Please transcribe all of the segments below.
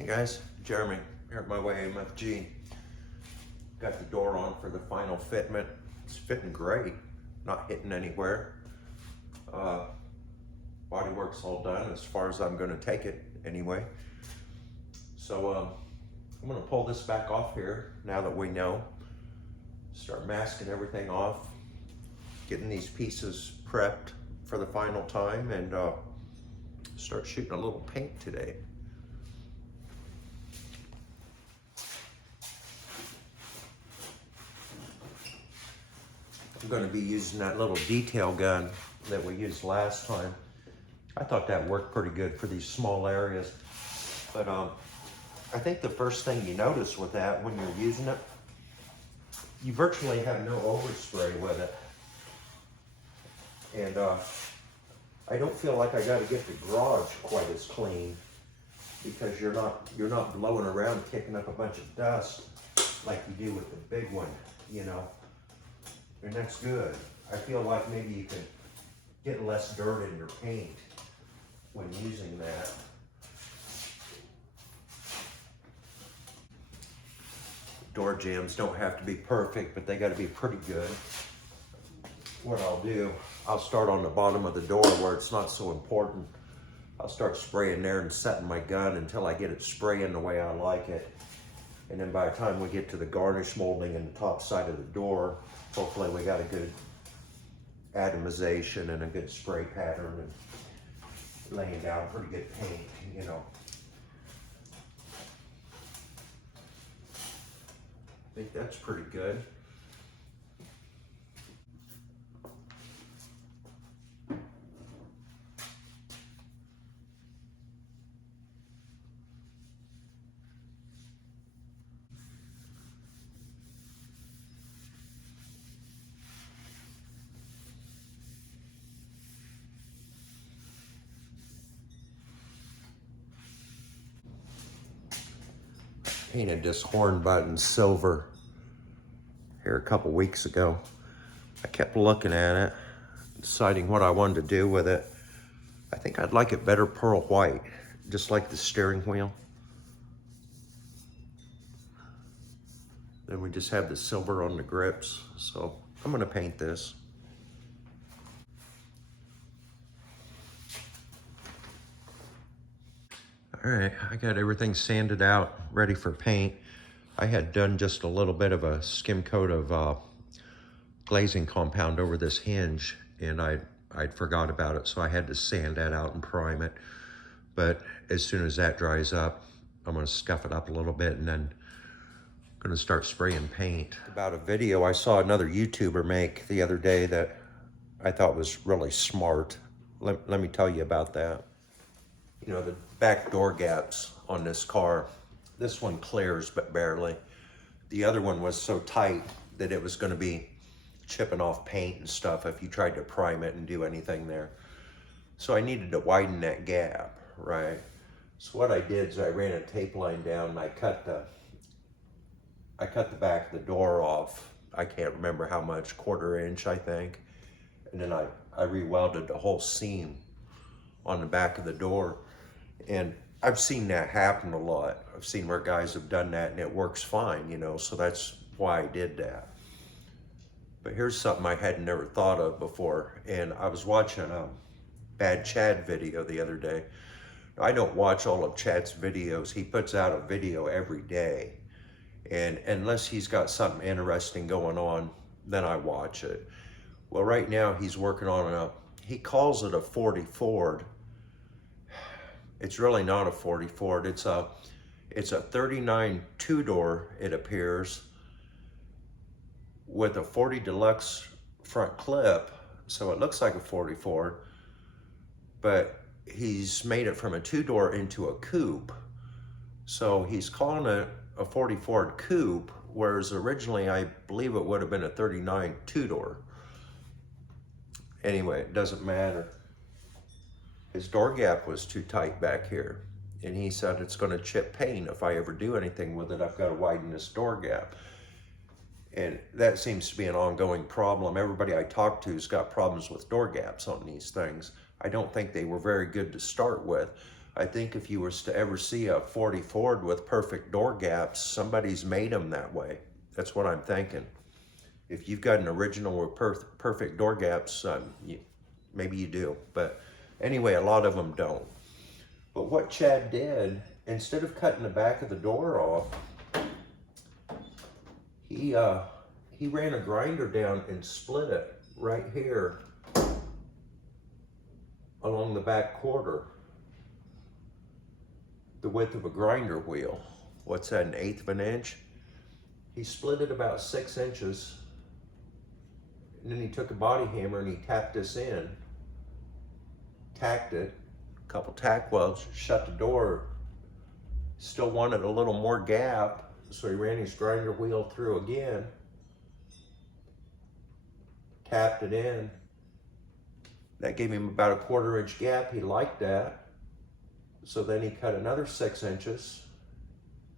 Hey guys, Jeremy here at my way MFG. Got the door on for the final fitment. It's fitting great, not hitting anywhere. Bodywork's all done as far as I'm going to take it anyway. So I'm going to pull this back off here now that we know. Start masking everything off, getting these pieces prepped for the final time, and start shooting a little paint today. I'm going to be using that little detail gun that we used last time. I thought that worked pretty good for these small areas. But I think the first thing you notice with that when you're using it, you virtually have no overspray with it. And I don't feel like I got to get the garage quite as clean because you're not blowing around kicking up a bunch of dust like you do with the big one, you know. And that's good. I feel like maybe you can get less dirt in your paint when using that. Door jambs don't have to be perfect, but they got to be pretty good. What I'll do, I'll start on the bottom of the door where it's not so important. I'll start spraying there and setting my gun until I get it spraying the way I like it. And then by the time we get to the garnish molding and the top side of the door, hopefully we got a good atomization and a good spray pattern and laying down pretty good paint, you know. I think that's pretty good. Painted this horn button silver here a couple weeks ago. I kept looking at it, deciding what I wanted to do with it. I think I'd like it better pearl white, just like the steering wheel. Then we just have the silver on the grips. So I'm gonna paint this. All right, I got everything sanded out, ready for paint. I had done just a little bit of a skim coat of glazing compound over this hinge, and I'd forgot about it, so I had to sand that out and prime it. But as soon as that dries up, I'm gonna scuff it up a little bit and then I'm gonna start spraying paint. About a video I saw another YouTuber make the other day that I thought was really smart. Let me tell you about that. You know, the back door gaps on this car, this one clears but barely. The other one was so tight that it was going to be chipping off paint and stuff if you tried to prime it and do anything there. So I needed to widen that gap, right? So what I did is I ran a tape line down and I cut the back of the door off. I can't remember how much, 1/4 inch I think. And then I re-welded the whole seam on the back of the door. And I've seen that happen a lot. I've seen where guys have done that and it works fine, you know, so that's why I did that. But here's something I had never thought of before. And I was watching a Bad Chad video the other day. I don't watch all of Chad's videos. He puts out a video every day. And unless he's got something interesting going on, then I watch it. Well, right now he's working on he calls it a 40 Ford. It's really not a 40 Ford. It's a 39 two-door, it appears, with a 40 Deluxe front clip. So it looks like a 40 Ford, but he's made it from a two-door into a coupe. So he's calling it a 40 Ford coupe, whereas originally I believe it would have been a 39 two-door. Anyway, it doesn't matter. His door gap was too tight back here. And he said it's gonna chip paint if I ever do anything with it. I've gotta widen this door gap. And that seems to be an ongoing problem. Everybody I talk to has got problems with door gaps on these things. I don't think they were very good to start with. I think if you was to ever see a 40 Ford with perfect door gaps, somebody's made them that way. That's what I'm thinking. If you've got an original with perfect door gaps, maybe you do. But anyway, a lot of them don't. But what Chad did, instead of cutting the back of the door off, he ran a grinder down and split it right here along the back quarter, the width of a grinder wheel. What's that, 1/8 of an inch? He split it about 6 inches, and then he took a body hammer and he tapped this in, tacked it, a couple tack welds, shut the door. Still wanted a little more gap, so he ran his grinder wheel through again, tapped it in. That gave him about a 1/4 inch gap. He liked that. So then he cut another 6 inches,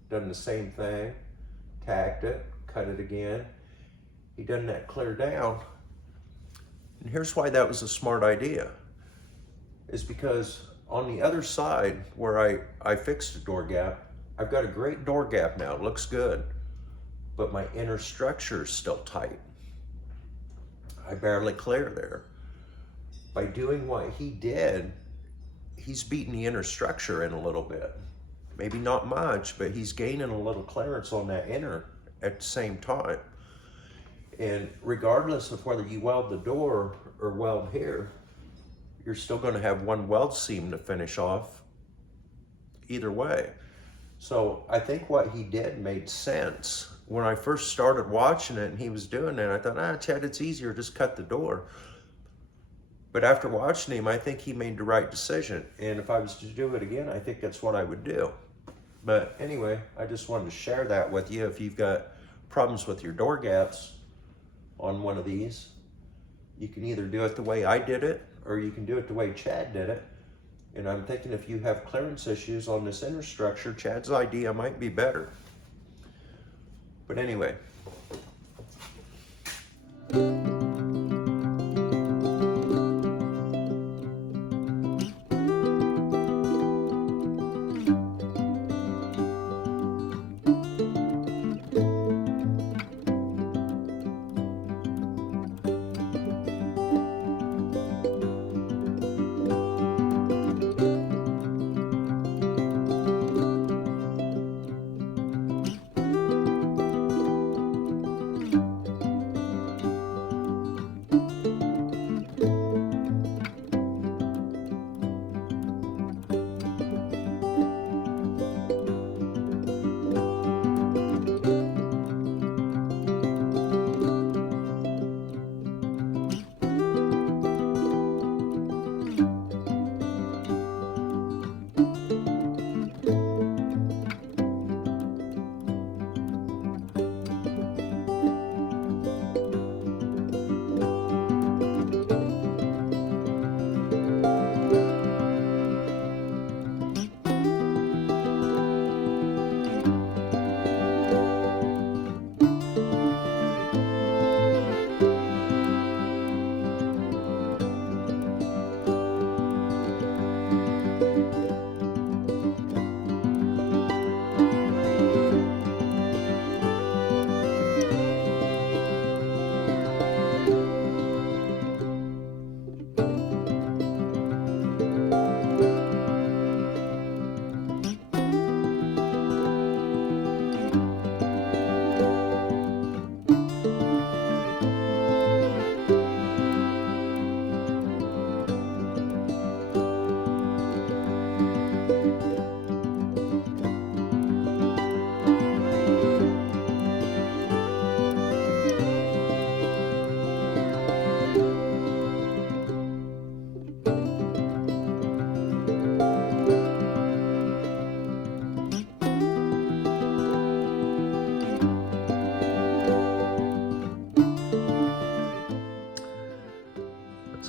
done the same thing, tacked it, cut it again. He done that clear down. And here's why that was a smart idea, is because on the other side where I fixed the door gap, I've got a great door gap now, it looks good, but my inner structure is still tight. I barely clear there. By doing what he did, he's beating the inner structure in a little bit. Maybe not much, but he's gaining a little clearance on that inner at the same time. And regardless of whether you weld the door or weld here, you're still going to have one weld seam to finish off either way. So I think what he did made sense. When I first started watching it and he was doing it, I thought, Chad, it's easier, just cut the door. But after watching him, I think he made the right decision. And if I was to do it again, I think that's what I would do. But anyway, I just wanted to share that with you. If you've got problems with your door gaps on one of these, you can either do it the way I did it, or you can do it the way Chad did it. And I'm thinking if you have clearance issues on this inner structure, Chad's idea might be better. But anyway.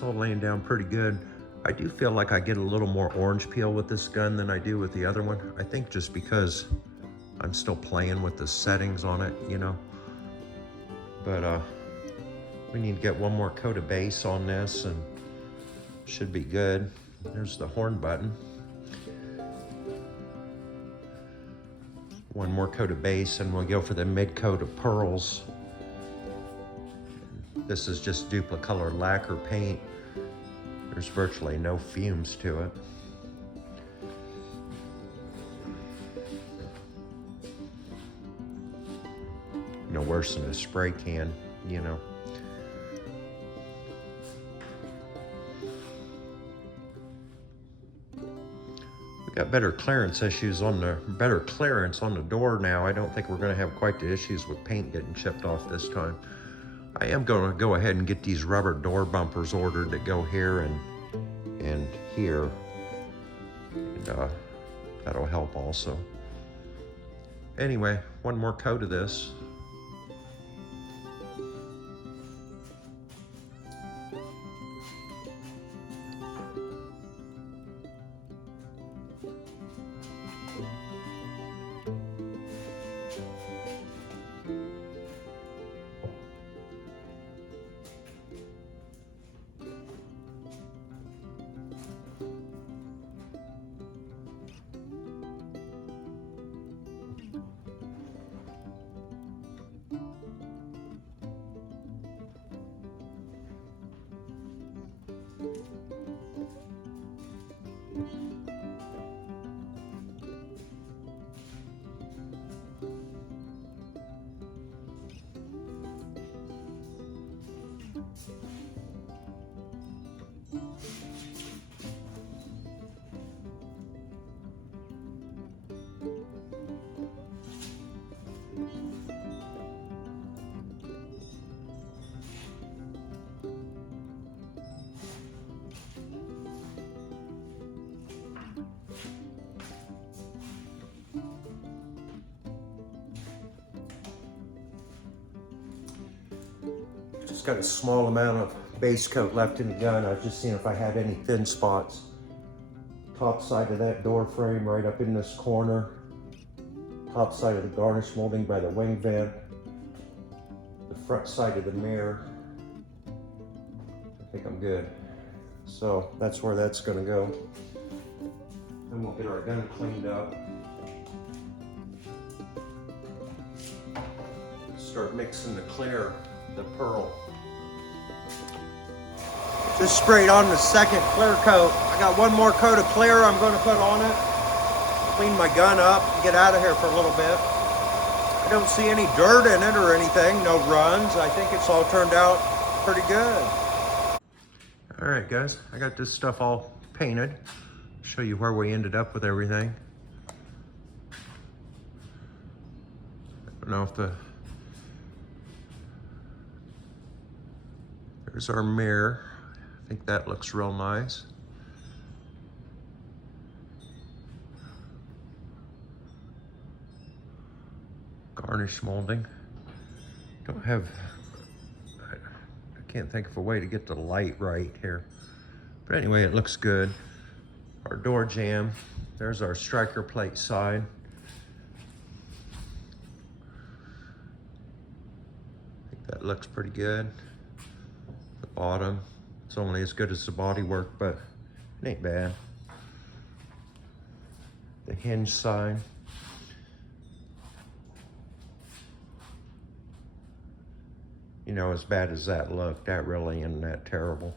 All laying down pretty good. I do feel like I get a little more orange peel with this gun than I do with the other one. I think just because I'm still playing with the settings on it, you know. But we need to get one more coat of base on this and should be good. There's the horn button. One more coat of base and we'll go for the mid coat of pearls. This is just Duplicolor lacquer paint. There's virtually no fumes to it. No worse than a spray can, you know. We got better clearance on the door now. I don't think we're gonna have quite the issues with paint getting chipped off this time. I am gonna go ahead and get these rubber door bumpers ordered that go here and here. And that'll help also. Anyway, one more coat of this. Just got a small amount of base coat left in the gun. I was just seeing if I had any thin spots. Top side of that door frame right up in this corner. Top side of the garnish molding by the wing vent. The front side of the mirror. I think I'm good. So that's where that's gonna go. Then we'll get our gun cleaned up. Start mixing the clear, the pearl. Just sprayed on the second clear coat. I got one more coat of clear I'm going to put on it. Clean my gun up and get out of here for a little bit. I don't see any dirt in it or anything, no runs. I think it's all turned out pretty good. All right, guys, I got this stuff all painted. Show you where we ended up with everything. I don't know if there's our mirror. I think that looks real nice. Garnish molding. I can't think of a way to get the light right here. But anyway, it looks good. Our door jamb. There's our striker plate side. I think that looks pretty good. The bottom. It's only as good as the body work, but it ain't bad. The hinge side. You know, as bad as that looked, that really isn't that terrible.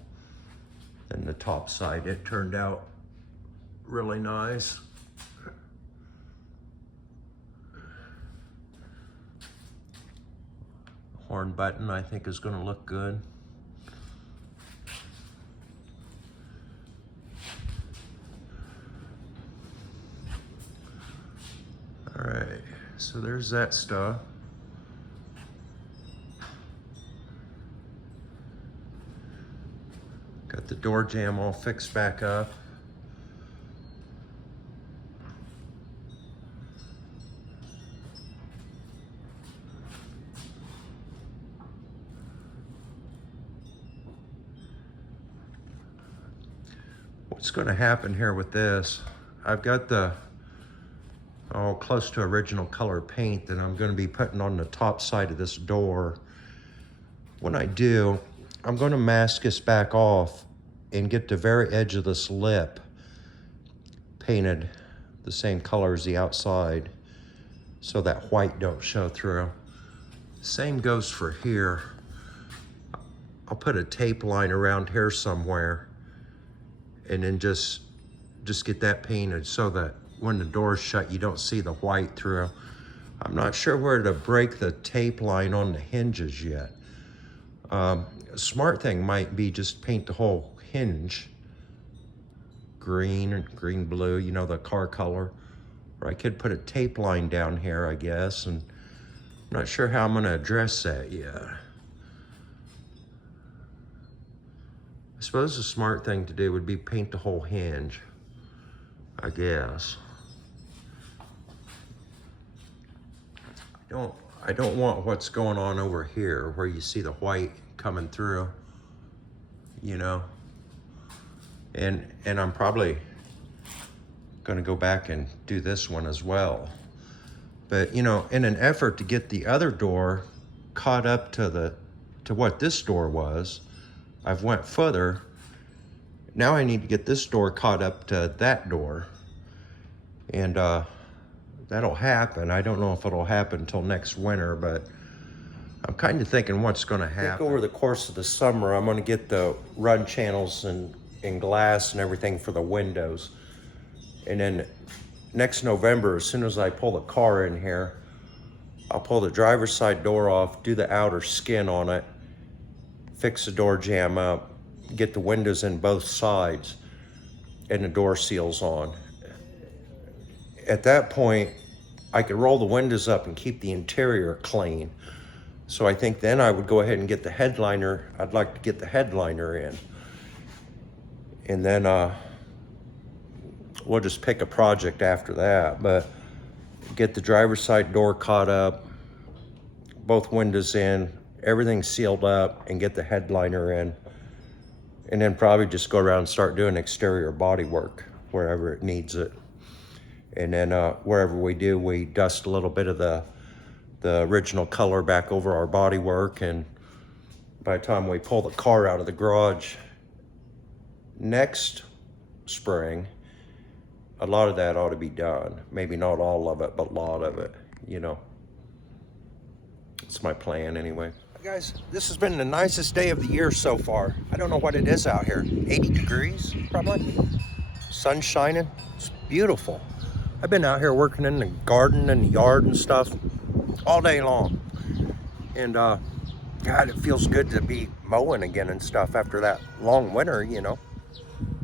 And the top side, it turned out really nice. Horn button, I think, is gonna look good. All right, so there's that stuff. Got the door jamb all fixed back up. What's going to happen here with this, I've got the close to original color paint that I'm going to be putting on the top side of this door. When I do, I'm going to mask this back off and get the very edge of this lip painted the same color as the outside. so that white don't show through. Same goes for here. I'll put a tape line around here somewhere and then just get that painted so that when the door's shut, you don't see the white through. I'm not sure where to break the tape line on the hinges yet. A smart thing might be just paint the whole hinge green and green blue, you know, the car color. Or I could put a tape line down here, I guess, and I'm not sure how I'm gonna address that yet. I suppose the smart thing to do would be paint the whole hinge, I guess. I don't want what's going on over here where you see the white coming through, you know. And I'm probably gonna go back and do this one as well. But you know, in an effort to get the other door caught up to what this door was, I've went further. Now I need to get this door caught up to that door. And that'll happen. I don't know if it'll happen until next winter, but I'm kind of thinking what's gonna happen. Over the course of the summer, I'm gonna get the run channels and glass and everything for the windows. And then next November, as soon as I pull the car in here, I'll pull the driver's side door off, do the outer skin on it, fix the door jamb up, get the windows in both sides, and the door seals on. At that point, I could roll the windows up and keep the interior clean. So I think then I would go ahead and get the headliner. I'd like to get the headliner in. And then we'll just pick a project after that. But get the driver's side door caught up, both windows in, everything sealed up, and get the headliner in. And then probably just go around and start doing exterior body work wherever it needs it. And then wherever we do, we dust a little bit of the original color back over our body work. And by the time we pull the car out of the garage next spring, a lot of that ought to be done. Maybe not all of it, but a lot of it, you know. It's my plan anyway. Guys, this has been the nicest day of the year so far. I don't know what it is out here. 80 degrees, probably. Sun shining. It's beautiful. I've been out here working in the garden and the yard and stuff all day long. And God, it feels good to be mowing again and stuff after that long winter, you know.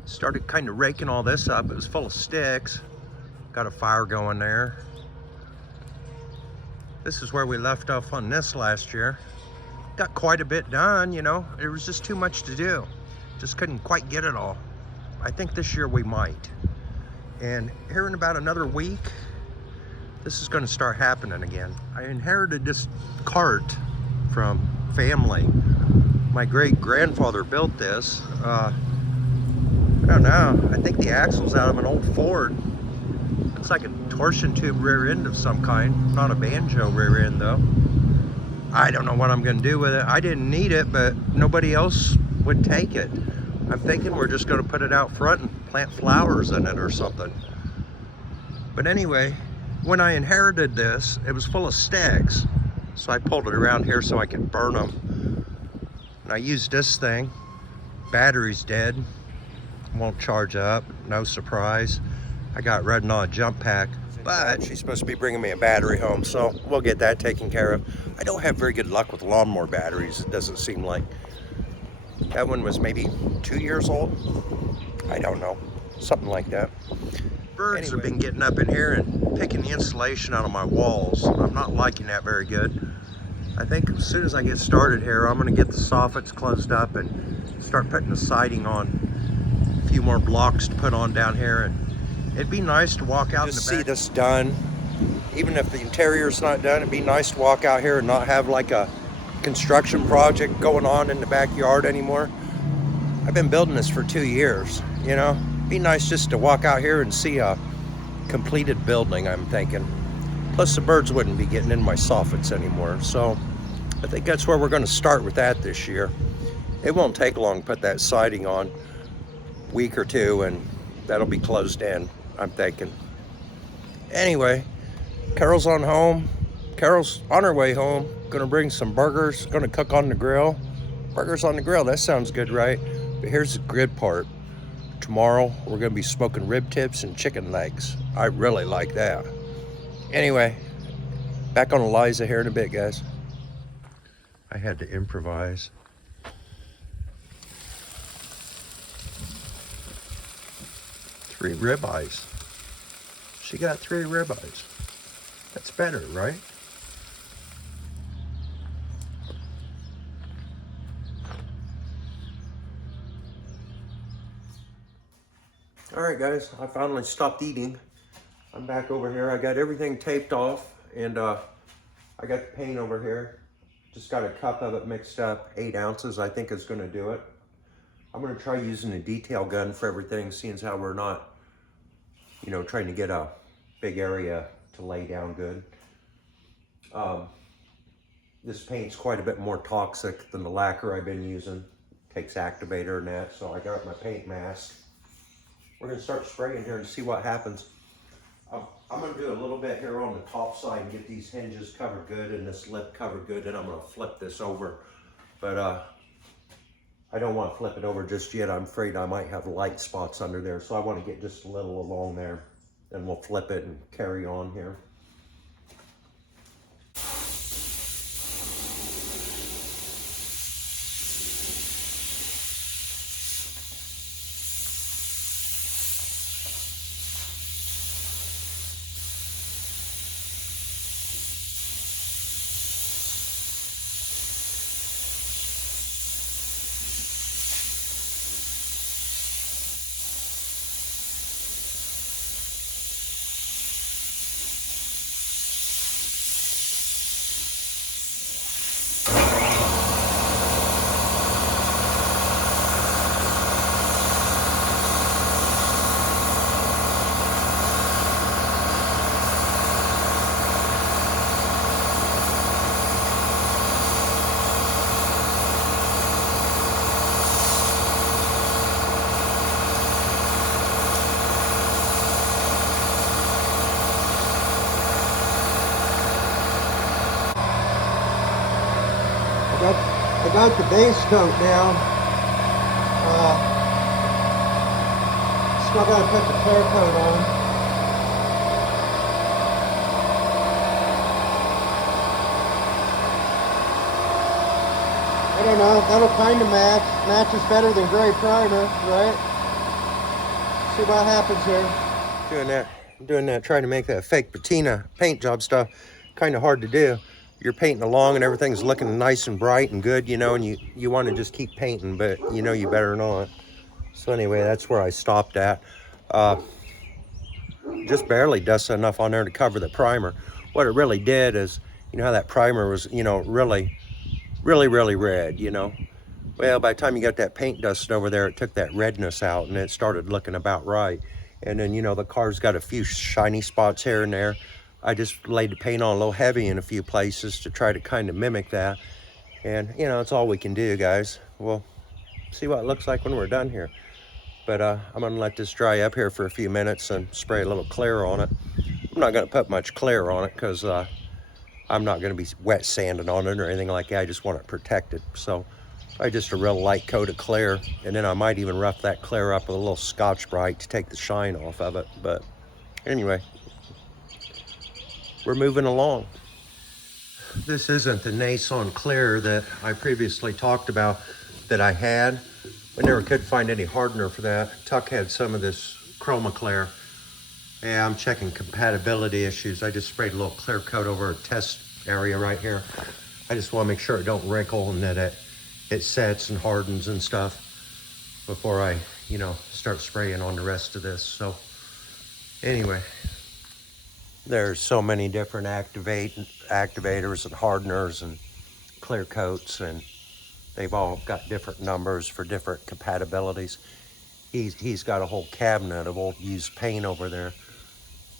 Started kind of raking all this up. It was full of sticks. Got a fire going there. This is where we left off on this last year. Got quite a bit done, you know. It was just too much to do. Just couldn't quite get it all. I think this year we might. And here in about another week, this is going to start happening again. I inherited this cart from family. My great-grandfather built this. I don't know. I think the axle's out of an old Ford. It's like a torsion tube rear end of some kind. Not a banjo rear end, though. I don't know what I'm going to do with it. I didn't need it, but nobody else would take it. I'm thinking we're just going to put it out front and plant flowers in it or something. But anyway, when I inherited this, it was full of sticks. So I pulled it around here so I could burn them. And I used this thing. Battery's dead. Won't charge up. No surprise. I got red and jump pack. But she's supposed to be bringing me a battery home, so we'll get that taken care of. I don't have very good luck with lawnmower batteries, it doesn't seem like. That one was maybe 2 years old. I don't know, something like that. Birds have been getting up in here and picking the insulation out of my walls. I'm not liking that very good. I think as soon as I get started here, I'm gonna get the soffits closed up and start putting the siding on. A few more blocks to put on down here, and it'd be nice to walk out and see this done. Even if the interior's not done, it'd be nice to walk out here and not have like a construction project going on in the backyard anymore. I've been building this for 2 years, you know. It'd be nice just to walk out here and see a completed building, I'm thinking. Plus the birds wouldn't be getting in my soffits anymore. So I think that's where we're gonna start with that this year. It won't take long to put that siding on, week or two, and that'll be closed in, I'm thinking. Anyway, Carol's on home. Carol's on her way home. Gonna bring some burgers. Gonna cook on the grill. Burgers on the grill. That sounds good, right? But here's the good part. Tomorrow we're gonna be smoking rib tips and chicken legs. I really like that. Anyway, back on Eliza here in a bit, guys. I had to improvise. 3 ribeyes. She got 3 ribeyes. That's better, right? All right, guys, I finally stopped eating. I'm back over here. I got everything taped off, and I got the paint over here. Just got a cup of it mixed up, 8 ounces, I think is gonna do it. I'm gonna try using a detail gun for everything, seeing as how we're not, trying to get a big area to lay down good. This paint's quite a bit more toxic than the lacquer I've been using. Takes activator and that, so I got my paint mask. We're gonna start spraying here and see what happens. I'm gonna do a little bit here on the top side and get these hinges covered good and this lip covered good, and I'm gonna flip this over. But I don't want to flip it over just yet. I'm afraid I might have light spots under there, so I want to get just a little along there, and we'll flip it and carry on here. I got the base coat down. Still got to put the clear coat on. I don't know. That'll kind of match. Matches better than gray primer, right? See what happens here. Doing that, trying to make that fake patina paint job stuff. Kind of hard to do. You're painting along and everything's looking nice and bright and good, and you want to just keep painting, but you better not. So anyway, that's where I stopped at. Just barely dusted enough on there to cover the primer. What it really did is, how that primer was, really, really, really red, Well, by the time you got that paint dusted over there, it took that redness out and it started looking about right. And then, the car's got a few shiny spots here and there. I just laid the paint on a little heavy in a few places to try to kind of mimic that. And, it's all we can do, guys. We'll see what it looks like when we're done here. But I'm going to let this dry up here for a few minutes and spray a little clear on it. I'm not going to put much clear on it because I'm not going to be wet sanding on it or anything like that. I just want it protected. So just a real light coat of clear. And then I might even rough that clear up with a little Scotch-Brite to take the shine off of it. But anyway, we're moving along. This isn't the Nason clear that I previously talked about that I had. I never could find any hardener for that. Tuck had some of this Chroma Clear. Yeah, I'm checking compatibility issues. I just sprayed a little clear coat over a test area right here. I just want to make sure it don't wrinkle and that it sets and hardens and stuff before I, start spraying on the rest of this. So anyway, there's so many different activators and hardeners and clear coats, and they've all got different numbers for different compatibilities. He's got a whole cabinet of old used paint over there.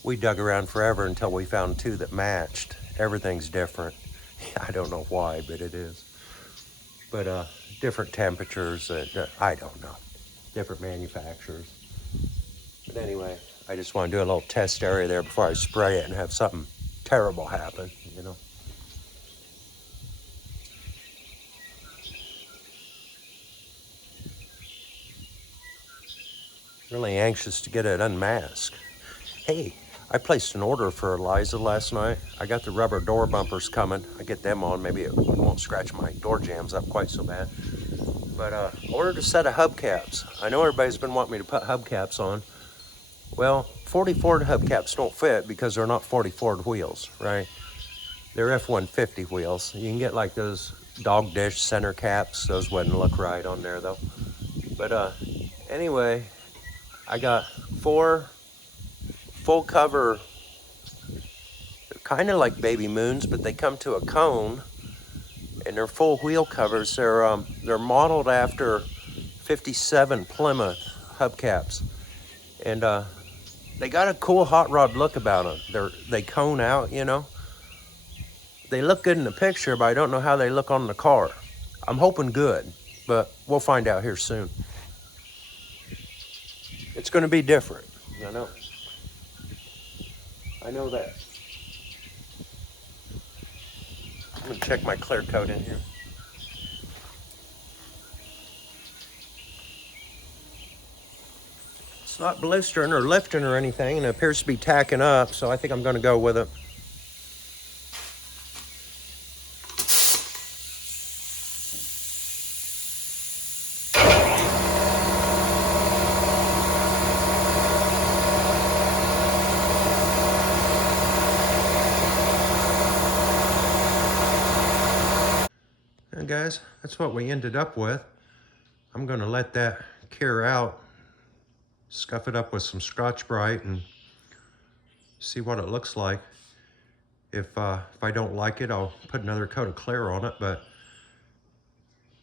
We dug around forever until we found 2 that matched. Everything's different. I don't know why, but it is. But different temperatures, I don't know. Different manufacturers. But anyway, I just want to do a little test area there before I spray it and have something terrible happen, you know. Really anxious to get it unmasked. Hey, I placed an order for Eliza last night. I got the rubber door bumpers coming. I get them on. Maybe it won't scratch my door jambs up quite so bad. But ordered a set of hubcaps. I know everybody's been wanting me to put hubcaps on. Well, 40 Ford hubcaps don't fit because they're not 40 Ford wheels, right? They're F-150 wheels. You can get like those dog dish center caps. Those wouldn't look right on there though. But anyway, I got 4 full cover. They're kind of like baby moons, but they come to a cone, and they're full wheel covers. They're modeled after 57 Plymouth hubcaps, and they got a cool hot rod look about them. They cone out, you know. They look good in the picture, but I don't know how they look on the car. I'm hoping good, but we'll find out here soon. It's going to be different, you know. I know that. I'm going to check my clear coat in here. It's not blistering or lifting or anything, and it appears to be tacking up, so I think I'm going to go with it. And guys, that's what we ended up with. I'm going to let that cure out, scuff it up with some Scotch-Brite, and see what it looks like. If I don't like it, I'll put another coat of clear on it. But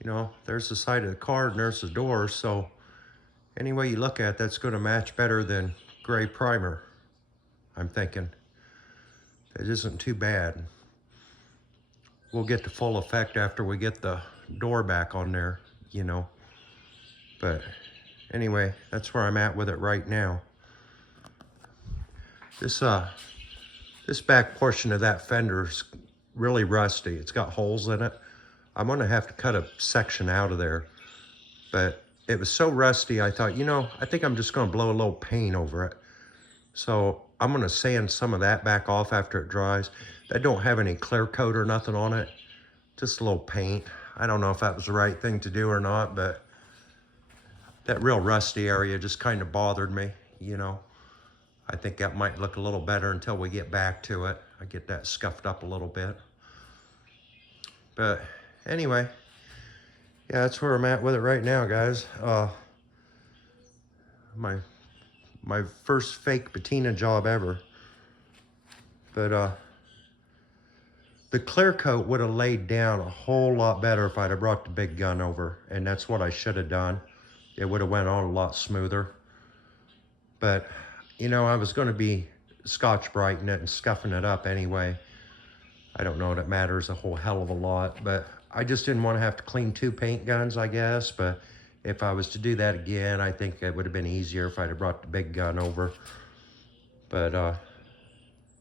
you know, there's the side of the car and there's the door, so any way you look at it, that's going to match better than gray primer, I'm thinking. It isn't too bad. We'll get the full effect after we get the door back on there, you know. But anyway, that's where I'm at with it right now. This back portion of that fender's really rusty. It's got holes in it. I'm gonna have to cut a section out of there. But it was so rusty, I thought, you know, I think I'm just gonna blow a little paint over it. So I'm gonna sand some of that back off after it dries. That don't have any clear coat or nothing on it. Just a little paint. I don't know if that was the right thing to do or not, but that real rusty area just kind of bothered me, you know. I think that might look a little better until we get back to it. I get that scuffed up a little bit. But anyway, yeah, that's where I'm at with it right now, guys. My first fake patina job ever. But the clear coat would have laid down a whole lot better if I'd have brought the big gun over, and that's what I should have done. It would have went on a lot smoother. But you know, I was going to be Scotch-Brighting it and scuffing it up anyway. I don't know that matters a whole hell of a lot, but I just didn't want to have to clean 2 paint guns, I guess. But if I was to do that again, I think it would have been easier if I'd have brought the big gun over. But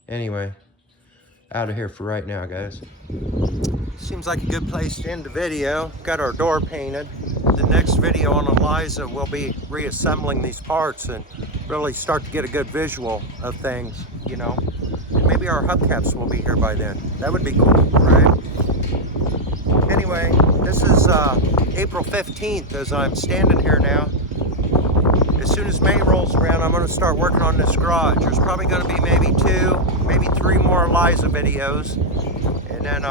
anyway, out of here for right now, guys. Seems like a good place to end the video. Got our door painted. The next video on Eliza, we'll be reassembling these parts and really start to get a good visual of things, you know. And maybe our hubcaps will be here by then. That would be cool, right? Anyway, this is April 15th as I'm standing here now. As soon as May rolls around, I'm going to start working on this garage. There's probably going to be maybe 2, maybe 3 more Eliza videos. And then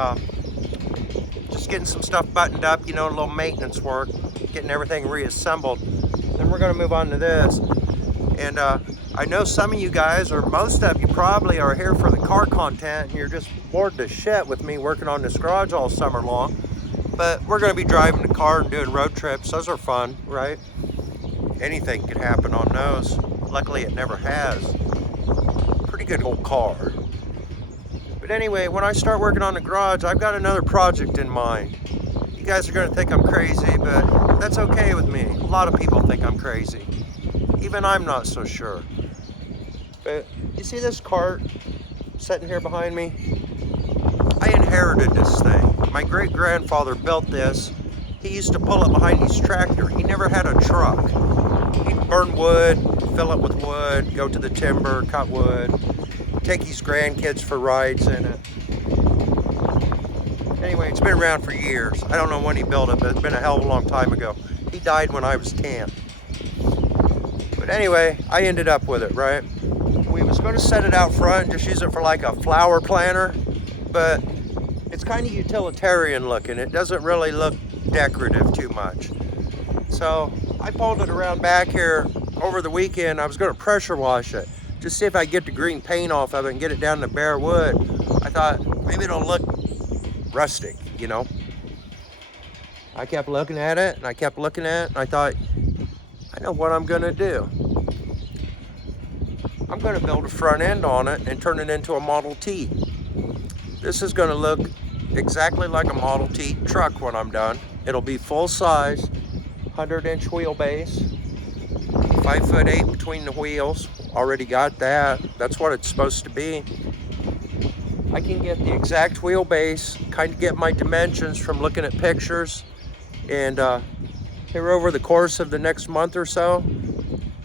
just getting some stuff buttoned up, you know, a little maintenance work, getting everything reassembled. Then we're going to move on to this. And I know some of you guys, or most of you probably, are here for the car content, and you're just bored to shit with me working on this garage all summer long. But we're going to be driving the car and doing road trips. Those are fun, right? Anything could happen on those. Luckily, it never has. Pretty good old car. But anyway, when I start working on the garage, I've got another project in mind. You guys are going to think I'm crazy, but that's okay with me. A lot of people think I'm crazy. Even I'm not so sure. But you see this cart? sitting here behind me. I inherited this thing. My great-grandfather built this. He used to pull it behind his tractor. He never had a truck. He'd burn wood, fill it with wood, go to the timber, cut wood, take his grandkids for rides in it. Anyway, it's been around for years. I don't know when he built it, but it's been a hell of a long time ago. He died when I was 10. But anyway, I ended up with it, right? We was going to set it out front and just use it for like a flower planter, but it's kind of utilitarian looking. It doesn't really look decorative too much. So I pulled it around back here over the weekend. I was going to pressure wash it, just see if I could get the green paint off of it and get it down to bare wood. I thought maybe it'll look rustic, you know. I kept looking at it and I kept looking at it and I thought, I know what I'm gonna do. I'm gonna build a front end on it and turn it into a Model T. This is gonna look exactly like a Model T truck when I'm done. It'll be full size, 100-inch wheelbase, 5'8" between the wheels. Already got that. That's what it's supposed to be. I can get the exact wheelbase, kind of get my dimensions from looking at pictures. And here over the course of the next month or so,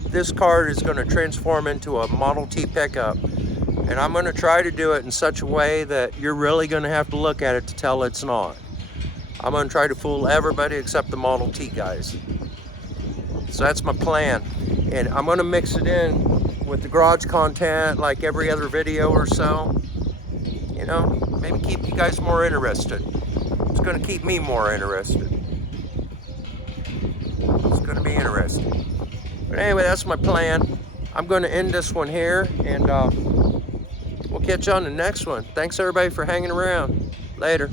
this car is going to transform into a Model T pickup. And I'm going to try to do it in such a way that you're really going to have to look at it to tell it's not. I'm going to try to fool everybody except the Model T guys. So that's my plan. And I'm going to mix it in with the garage content like every other video or so. You know, maybe keep you guys more interested. It's going to keep me more interested. It's going to be interesting. But anyway, that's my plan. I'm going to end this one here, and we'll catch you on the next one. Thanks everybody for hanging around. Later.